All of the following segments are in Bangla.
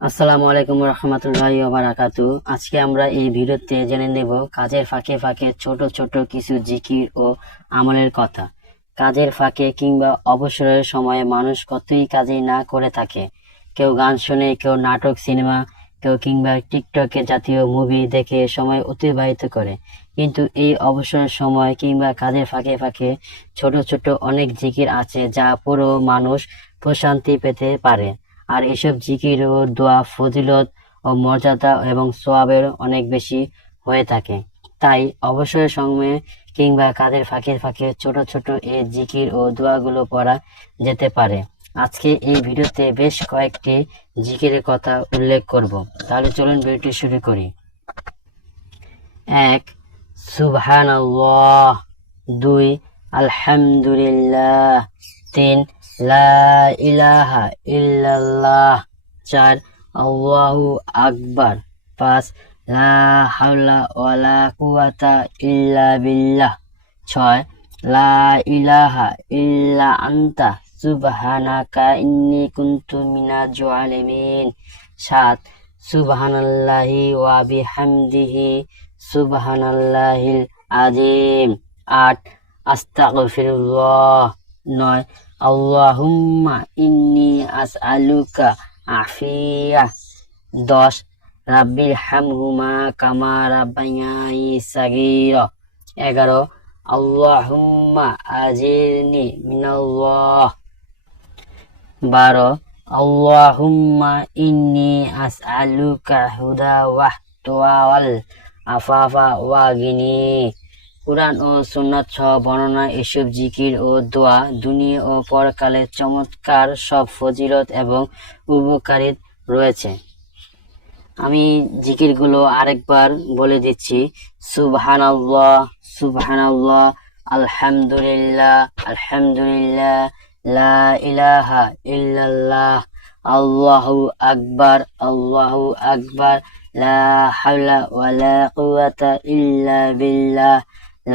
আসসালামু আলাইকুম রহমতুল্লাহি ওয়া বারাকাতু। আজকে আমরা এই ভিডিওতে জেনে নেব কাজের ফাঁকে ফাঁকে ছোট ছোট কিছু জিকির ও আমলের কথা। কাজের ফাঁকে কিংবা অবসরের সময়ে মানুষ কতই কাজই না করে থাকে। কেউ গান শুনে, কেউ নাটক, সিনেমা, কেউ কিংবা টিকটকে জাতীয় মুভি দেখে সময় অতিবাহিত করে। কিন্তু এই অবসরের সময় কিংবা কাজের ফাঁকে ফাঁকে ছোট ছোট অনেক জিকির আছে যা পুরো মানুষ প্রশান্তি পেতে পারে। আর এসব জিকির ও দোয়া ফজিলত ও মর্যাদা এবং সওয়াবের অনেক বেশি হয়ে থাকে। তাই অবসরের সময়ে কিংবা কাজের ফাঁকে ফাঁকে ছোট ছোট এই জিকির ও দোয়াগুলো পড়া যেতে পারে। আজকে এই ভিডিওতে বেশ কয়েকটি জিকিরের কথা উল্লেখ করব। তাহলে চলুন ভিডিওটি শুরু করি। 1. সুবহানাল্লাহ। 2. আলহামদুলিল্লাহ। 3. লা ইলাহা ইল্লাল্লাহ। 4. আল্লাহু আকবার। 5. লা হাওলা ওয়ালা কুওয়াতা ইল্লা বিল্লাহ। 6. লা ইলাহা ইল্লা আনতা সুবহানাকা ইন্নী কুনতু মিনাজ জালিমিন। 7. সুবহানাল্লাহি ওয়া বিহামদিহি সুবহানাল্লাহিল আযীম। 8. আস্তাগফিরুল্লাহ। 9. আল্লাহুম্মা ইন্নী আসআলুকা আফিয়াহ। 10. রাব্বির হামহুমা কামা রাব্বায়ানি সাগীরা। 11. আল্লাহুম্মা আজিরনি মিনাল্লাহ। 12. আল্লাহুম্মা ইন্নী আসআলুকা হুদা ওয়াত তাওয়াল আফাফা ওয়া গিনি। কুরআন ও সুন্নাত সহ বর্ণনা এসব জিকির ও দোয়া দুনিয়া ও পরকালে চমৎকার সব ফজিলত এবং উপকারিত রয়েছে। আমি জিকিরগুলো আরেকবার বলে দিচ্ছি। সুবহানাল্লাহ, সুবহানাল্লাহ, আলহামদুলিল্লাহ, আলহামদুলিল্লাহ, লা ইলাহা ইল্লাল্লাহ, আল্লাহু আকবার, আল্লাহু আকবার, লা হাওলা ওয়ালা কুওয়াতা ইল্লা বিল্লাহ,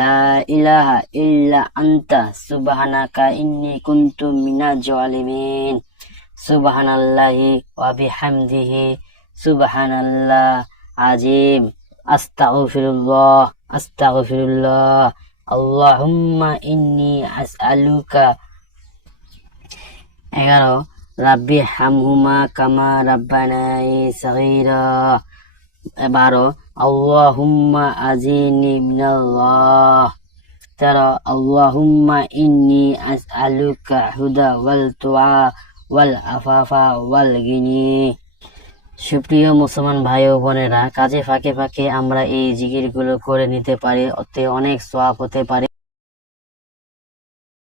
লা ইলাহা ইল্লা আনতা সুবহানাকা ইন্নী কুনতু মিনাজ জালিমিন। সুবহানাল্লাহি ওয়া বিহামদিহি সুবহানাল্লাহ আযীম। আস্তাগফিরুল্লাহ, আস্তাগফিরুল্লাহ। আল্লাহুম্মা ইন্নী আসআলুকা। 11. রাব্বি হামহুমা কামা রাব্বানানি সাগীরা। 12. আল্লাহুম্মা আজিনি মিনাল্লাহ। 13. আল্লাহুম্মা ইন্নী আসআলুকা হুদা ওয়াল তুআ ওয়াল আফাফা ওয়াল গিনি। সুপ্রিয় মুসলমান ভাই ও বোনেরা, কাজে ফাঁকে ফাঁকে আমরা এই জিকিরগুলো করে নিতে পারি, অতে অনেক সওয়াব হতে পারে।